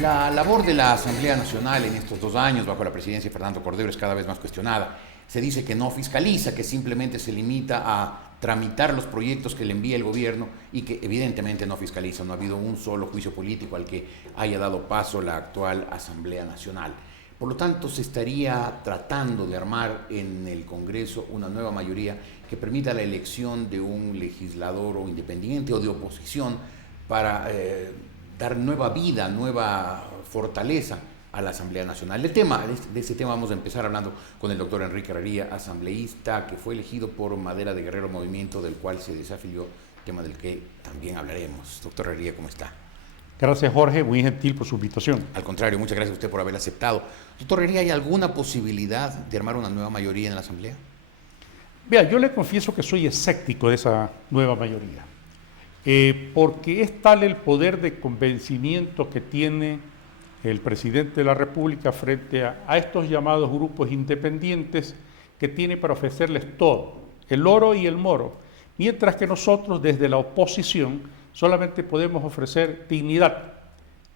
La labor de la Asamblea Nacional en estos 2 años, bajo la presidencia de Fernando Cordero, es cada vez más cuestionada. Se dice que no fiscaliza, que simplemente se limita a tramitar los proyectos que le envía el gobierno y que evidentemente no fiscaliza. No ha habido un solo juicio político al que haya dado paso la actual Asamblea Nacional. Por lo tanto, se estaría tratando de armar en el Congreso una nueva mayoría que permita la elección de un legislador o independiente o de oposición para dar nueva vida, nueva fortaleza a la Asamblea Nacional. De este tema vamos a empezar hablando con el doctor Enrique Herrería, asambleísta que fue elegido por Madera de Guerrero Movimiento, del cual se desafilió, tema del que también hablaremos. Doctor Herrería, ¿cómo está? Gracias, Jorge, muy gentil por su invitación. Al contrario, muchas gracias a usted por haber aceptado. Doctor Herrería, ¿hay alguna posibilidad de armar una nueva mayoría en la Asamblea? Vea, yo le confieso que soy escéptico de esa nueva mayoría, porque es tal el poder de convencimiento que tiene el presidente de la República frente a estos llamados grupos independientes, que tiene para ofrecerles todo, el oro y el moro, mientras que nosotros desde la oposición solamente podemos ofrecer dignidad,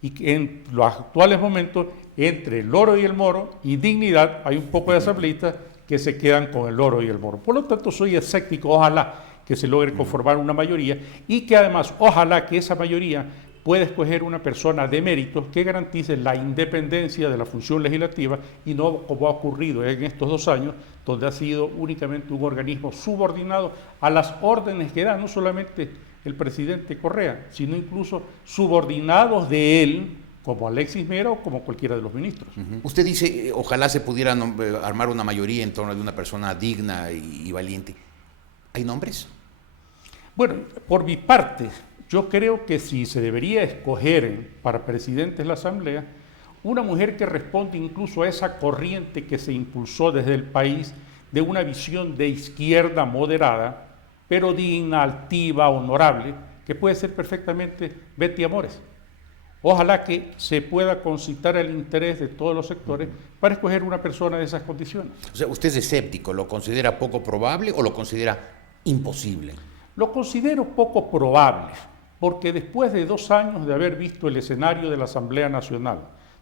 y que en los actuales momentos entre el oro y el moro y dignidad hay un poco de asambleístas que se quedan con el oro y el moro. Por lo tanto, soy escéptico, ojalá que se logre conformar una mayoría y que además, ojalá que esa mayoría pueda escoger una persona de méritos que garantice la independencia de la función legislativa y no como ha ocurrido en estos 2 años, donde ha sido únicamente un organismo subordinado a las órdenes que da no solamente el presidente Correa, sino incluso subordinados de él, como Alexis Mera o como cualquiera de los ministros. Usted dice, ojalá se pudiera armar una mayoría en torno de una persona digna y valiente. ¿Hay nombres? Bueno, por mi parte, yo creo que sí se debería escoger para presidente de la Asamblea una mujer que responde incluso a esa corriente que se impulsó desde el país de una visión de izquierda moderada, pero digna, altiva, honorable, que puede ser perfectamente Betty Amores. Ojalá que se pueda concitar el interés de todos los sectores para escoger una persona de esas condiciones. O sea, ¿usted es escéptico? ¿Lo considera poco probable o lo considera imposible? Lo considero poco probable, porque después de 2 años de haber visto el escenario de la Asamblea Nacional,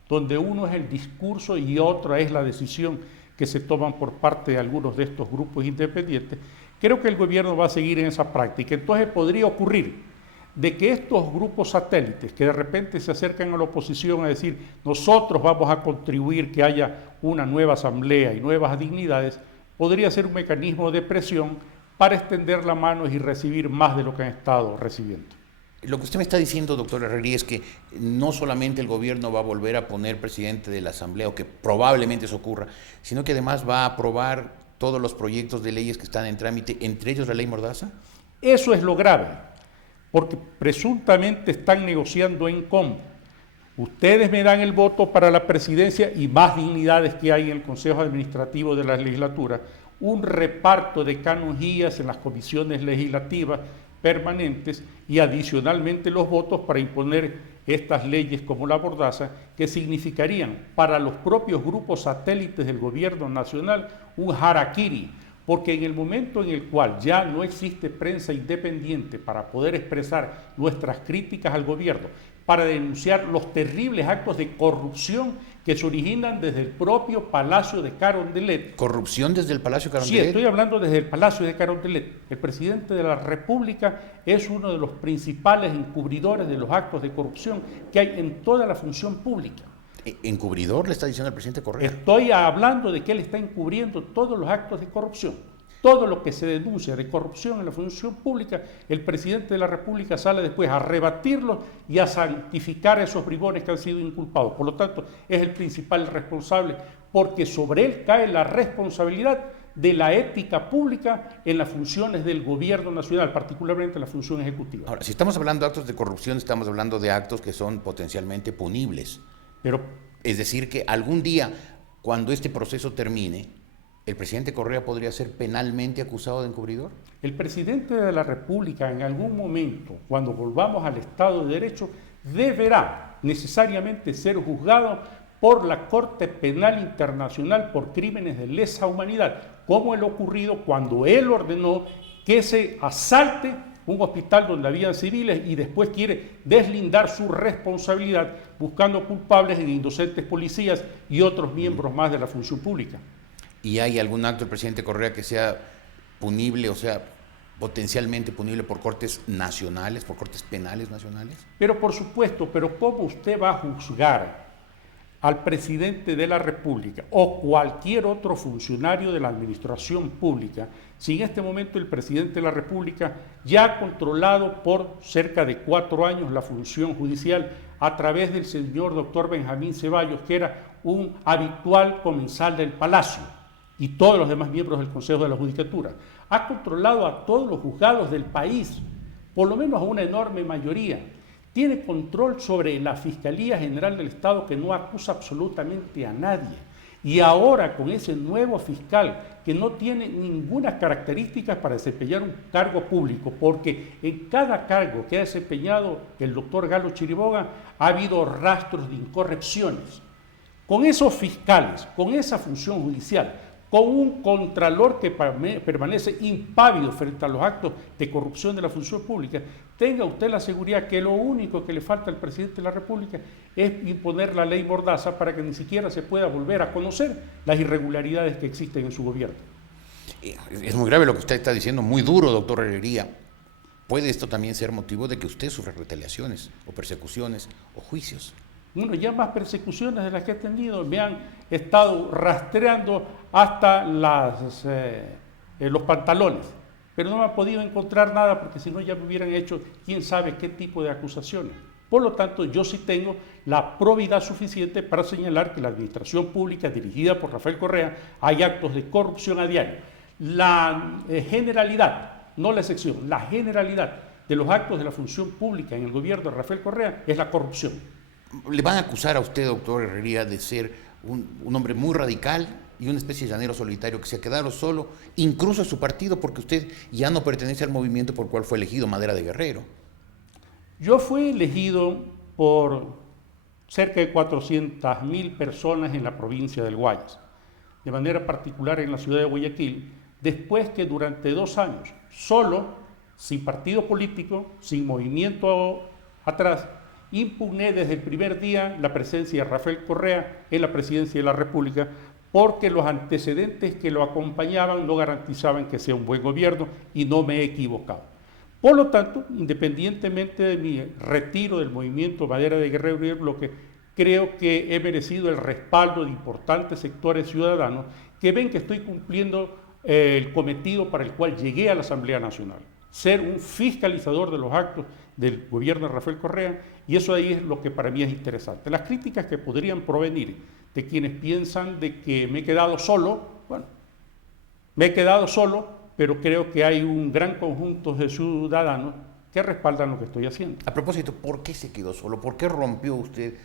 donde uno es el discurso y otra es la decisión que se toman por parte de algunos de estos grupos independientes, creo que el gobierno va a seguir en esa práctica. Entonces podría ocurrir de que estos grupos satélites que de repente se acercan a la oposición a decir nosotros vamos a contribuir que haya una nueva asamblea y nuevas dignidades, podría ser un mecanismo de presión para extender la mano y recibir más de lo que han estado recibiendo. Lo que usted me está diciendo, doctor Herrería, es que no solamente el gobierno va a volver a poner presidente de la Asamblea, o que probablemente eso ocurra, sino que además va a aprobar todos los proyectos de leyes que están en trámite, entre ellos la ley Mordaza. Eso es lo grave, porque presuntamente están negociando en común. Ustedes me dan el voto para la presidencia y más dignidades que hay en el Consejo Administrativo de la Legislatura, un reparto de canonjías en las comisiones legislativas permanentes y adicionalmente los votos para imponer estas leyes como la Mordaza, que significarían para los propios grupos satélites del gobierno nacional un harakiri, porque en el momento en el cual ya no existe prensa independiente para poder expresar nuestras críticas al gobierno, para denunciar los terribles actos de corrupción que se originan desde el propio Palacio de Carondelet. ¿Corrupción desde el Palacio de Carondelet? Sí, estoy hablando desde el Palacio de Carondelet. El presidente de la República es uno de los principales encubridores de los actos de corrupción que hay en toda la función pública. ¿Encubridor le está diciendo el presidente Correa? Estoy hablando de que él está encubriendo todos los actos de corrupción. Todo lo que se denuncia de corrupción en la función pública, el presidente de la República sale después a rebatirlo y a santificar a esos bribones que han sido inculpados. Por lo tanto, es el principal responsable, porque sobre él cae la responsabilidad de la ética pública en las funciones del gobierno nacional, particularmente en la función ejecutiva. Ahora, si estamos hablando de actos de corrupción, estamos hablando de actos que son potencialmente punibles. Es decir, que algún día, cuando este proceso termine, ¿el presidente Correa podría ser penalmente acusado de encubridor? El presidente de la República en algún momento, cuando volvamos al Estado de Derecho, deberá necesariamente ser juzgado por la Corte Penal Internacional por crímenes de lesa humanidad, como el ocurrido cuando él ordenó que se asalte un hospital donde habían civiles y después quiere deslindar su responsabilidad buscando culpables en inocentes policías y otros miembros más de la función pública. ¿Y hay algún acto del presidente Correa que sea punible, o sea, potencialmente punible por cortes nacionales, por cortes penales nacionales? Pero por supuesto, pero ¿cómo usted va a juzgar al presidente de la República o cualquier otro funcionario de la administración pública si en este momento el presidente de la República ya ha controlado por cerca de 4 años la función judicial a través del señor doctor Benjamín Ceballos, que era un habitual comensal del Palacio, y todos los demás miembros del Consejo de la Judicatura? Ha controlado a todos los juzgados del país, por lo menos a una enorme mayoría. Tiene control sobre la Fiscalía General del Estado, que no acusa absolutamente a nadie. Y ahora con ese nuevo fiscal que no tiene ninguna característica para desempeñar un cargo público, porque en cada cargo que ha desempeñado el doctor Galo Chiriboga ha habido rastros de incorrecciones. Con esos fiscales, con esa función judicial, con un contralor que permanece impávido frente a los actos de corrupción de la función pública, tenga usted la seguridad que lo único que le falta al presidente de la República es imponer la ley Mordaza para que ni siquiera se pueda volver a conocer las irregularidades que existen en su gobierno. Es muy grave lo que usted está diciendo, muy duro, doctor Herrería. ¿Puede esto también ser motivo de que usted sufra retaliaciones o persecuciones o juicios? Bueno, ya más persecuciones de las que he tenido, me han estado rastreando hasta los pantalones, pero no me han podido encontrar nada porque si no ya me hubieran hecho quién sabe qué tipo de acusaciones. Por lo tanto, yo sí tengo la probidad suficiente para señalar que la administración pública dirigida por Rafael Correa hay actos de corrupción a diario. La generalidad, no la excepción, la generalidad de los actos de la función pública en el gobierno de Rafael Correa es la corrupción. Le van a acusar a usted, doctor Herrería, de ser un hombre muy radical y una especie de llanero solitario que se ha quedado solo, incluso a su partido, porque usted ya no pertenece al movimiento por el cual fue elegido, Madera de Guerrero. Yo fui elegido por cerca de 400.000 personas en la provincia del Guayas, de manera particular en la ciudad de Guayaquil, después que durante 2 años, solo, sin partido político, sin movimiento atrás, impugné desde el primer día la presencia de Rafael Correa en la presidencia de la República, porque los antecedentes que lo acompañaban no garantizaban que sea un buen gobierno y no me he equivocado. Por lo tanto, independientemente de mi retiro del movimiento Madera de Guerrero y el Bloque, creo que he merecido el respaldo de importantes sectores ciudadanos que ven que estoy cumpliendo el cometido para el cual llegué a la Asamblea Nacional, ser un fiscalizador de los actos del gobierno de Rafael Correa, y eso ahí es lo que para mí es interesante. Las críticas que podrían provenir de quienes piensan de que me he quedado solo, bueno, me he quedado solo, pero creo que hay un gran conjunto de ciudadanos que respaldan lo que estoy haciendo. A propósito, ¿por qué se quedó solo? ¿Por qué rompió usted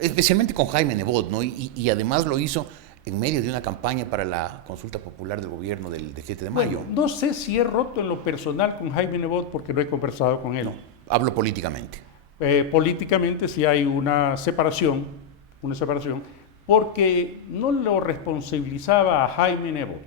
especialmente con Jaime Nebot, ¿no? Y además lo hizo en medio de una campaña para la consulta popular del gobierno del 7 de mayo. Bueno, no sé si he roto en lo personal con Jaime Nebot porque no he conversado con él. No, hablo políticamente. Políticamente sí hay una separación, porque no lo responsabilizaba a Jaime Nebot.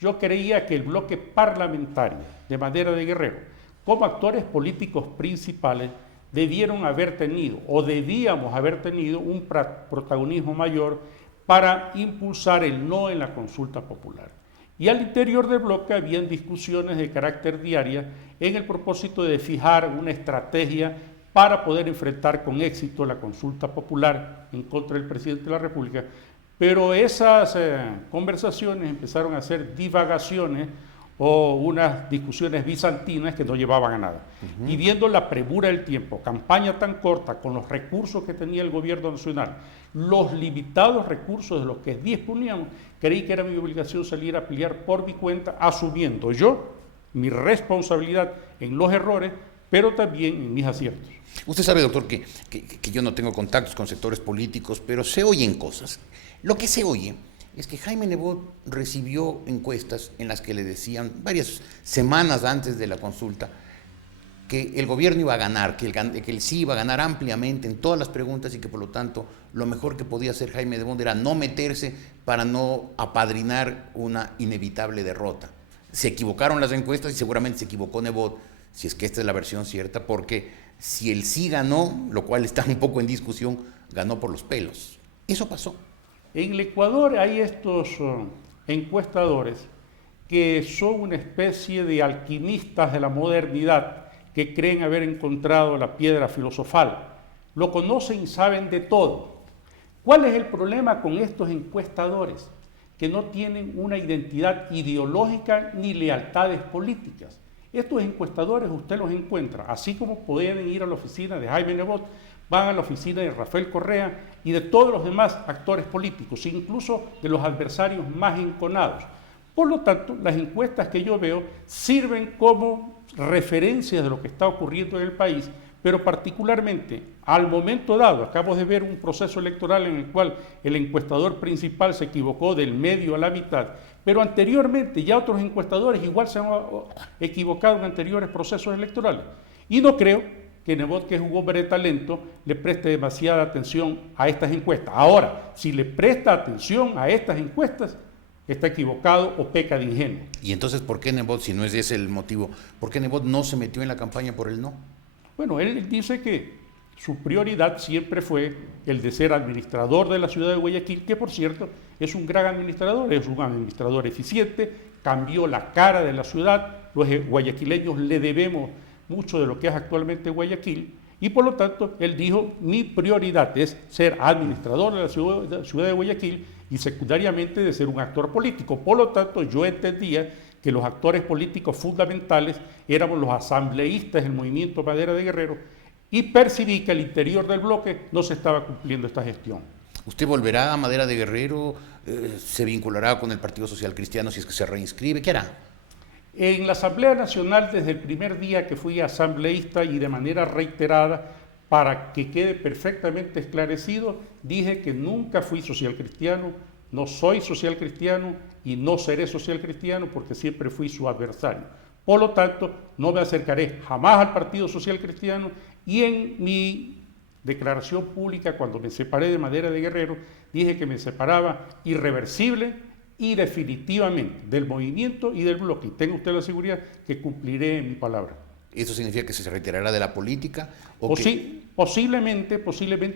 Yo creía que el bloque parlamentario de Madera de Guerrero, como actores políticos principales, debieron haber tenido, o debíamos haber tenido, un protagonismo mayor para impulsar el no en la consulta popular. Y al interior del bloque habían discusiones de carácter diaria en el propósito de fijar una estrategia para poder enfrentar con éxito la consulta popular en contra del presidente de la República, pero esas conversaciones empezaron a ser divagaciones o unas discusiones bizantinas que no llevaban a nada. Y viendo la premura del tiempo, campaña tan corta, con los recursos que tenía el gobierno nacional, los limitados recursos de los que disponíamos, creí que era mi obligación salir a pelear por mi cuenta, asumiendo yo mi responsabilidad en los errores, pero también en mis aciertos. Usted sabe, doctor, que yo no tengo contactos con sectores políticos, pero se oyen cosas. Lo que se oye es que Jaime Nebot recibió encuestas en las que le decían varias semanas antes de la consulta que el gobierno iba a ganar, que el sí iba a ganar ampliamente en todas las preguntas y que por lo tanto lo mejor que podía hacer Jaime Nebot era no meterse para no apadrinar una inevitable derrota. se equivocaron las encuestas y seguramente se equivocó Nebot, si es que esta es la versión cierta, porque si el sí ganó, lo cual está un poco en discusión, ganó por los pelos. Eso pasó. En el Ecuador hay estos encuestadores que son una especie de alquimistas de la modernidad que creen haber encontrado la piedra filosofal. Lo conocen y saben de todo. ¿Cuál es el problema con estos encuestadores? Que no tienen una identidad ideológica ni lealtades políticas. Estos encuestadores usted los encuentra, así como pueden ir a la oficina de Jaime Nebot, van a la oficina de Rafael Correa y de todos los demás actores políticos, incluso de los adversarios más enconados. Por lo tanto, las encuestas que yo veo sirven como referencias de lo que está ocurriendo en el país, pero particularmente al momento dado, acabo de ver un proceso electoral en el cual el encuestador principal se equivocó del medio a la mitad, pero anteriormente ya otros encuestadores igual se han equivocado en anteriores procesos electorales. Y no creo que Nebot, que es un hombre de talento, le preste demasiada atención a estas encuestas. Ahora, si le presta atención a estas encuestas, está equivocado o peca de ingenuo. Y entonces, ¿por qué Nebot, si no es ese el motivo, por qué Nebot no se metió en la campaña por el no? Bueno, él dice que su prioridad siempre fue el de ser administrador de la ciudad de Guayaquil, que por cierto es un gran administrador, es un administrador eficiente, cambió la cara de la ciudad, los guayaquileños le debemos mucho de lo que es actualmente Guayaquil, y por lo tanto él dijo, mi prioridad es ser administrador de la ciudad de Guayaquil y secundariamente de ser un actor político. Por lo tanto, yo entendía que los actores políticos fundamentales éramos los asambleístas del movimiento Madera de Guerrero, y percibí que al interior del bloque no se estaba cumpliendo esta gestión. ¿Usted volverá a Madera de Guerrero? ¿Se vinculará con el Partido Social Cristiano si es que se reinscribe? ¿Qué hará? En la Asamblea Nacional, desde el primer día que fui asambleísta y de manera reiterada, para que quede perfectamente esclarecido, dije que nunca fui social cristiano, no soy social cristiano y no seré social cristiano porque siempre fui su adversario. Por lo tanto, no me acercaré jamás al Partido Social Cristiano, y en mi declaración pública, cuando me separé de Madera de Guerrero, dije que me separaba irreversible y definitivamente del movimiento y del bloque. Y tenga usted la seguridad que cumpliré mi palabra. ¿Eso significa que se retirará de la política? Posiblemente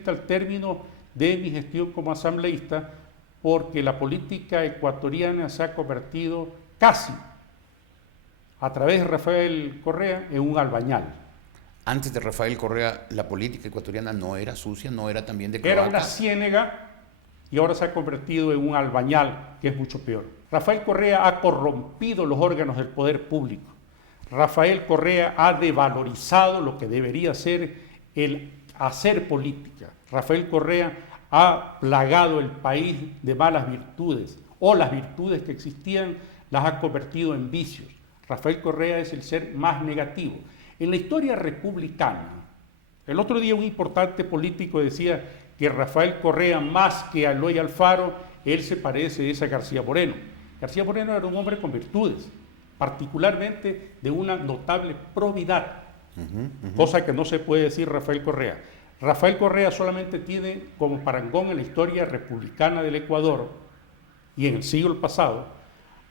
al término de mi gestión como asambleísta, porque la política ecuatoriana se ha convertido casi, a través de Rafael Correa, en un albañal. Antes de Rafael Correa, la política ecuatoriana no era sucia, no era también de cloaca. Era una ciénega y ahora se ha convertido en un albañal, que es mucho peor. Rafael Correa ha corrompido los órganos del poder público. Rafael Correa ha devalorizado lo que debería ser el hacer política. Rafael Correa ha plagado el país de malas virtudes, o las virtudes que existían las ha convertido en vicios. Rafael Correa es el ser más negativo. En la historia republicana, el otro día un importante político decía que Rafael Correa, más que a Eloy Alfaro, él se parece a García Moreno. García Moreno era un hombre con virtudes, particularmente de una notable probidad, cosa que no se puede decir Rafael Correa. Rafael Correa solamente tiene como parangón en la historia republicana del Ecuador y en el siglo pasado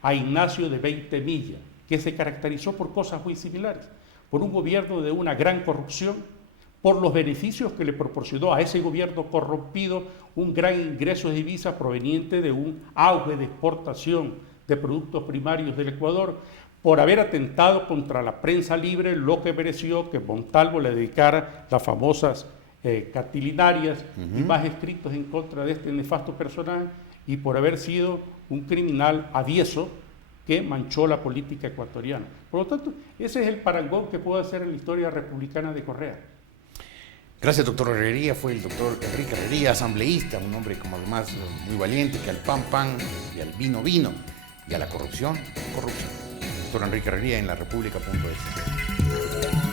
a Ignacio de 20 Millas, que se caracterizó por cosas muy similares, por un gobierno de una gran corrupción, por los beneficios que le proporcionó a ese gobierno corrompido un gran ingreso de divisas proveniente de un auge de exportación de productos primarios del Ecuador, por haber atentado contra la prensa libre, lo que mereció que Montalvo le dedicara las famosas catilinarias y más escritos en contra de este nefasto personaje, y por haber sido un criminal avieso que manchó la política ecuatoriana. Por lo tanto, ese es el parangón que puedo hacer en la historia republicana de Correa. Gracias, doctor Herrería. Fue el doctor Enrique Herrería, asambleísta, un hombre como además muy valiente, que al pan, pan, y al vino, vino, y a la corrupción, corrupción. Doctor Enrique Herrería en larepublica.es.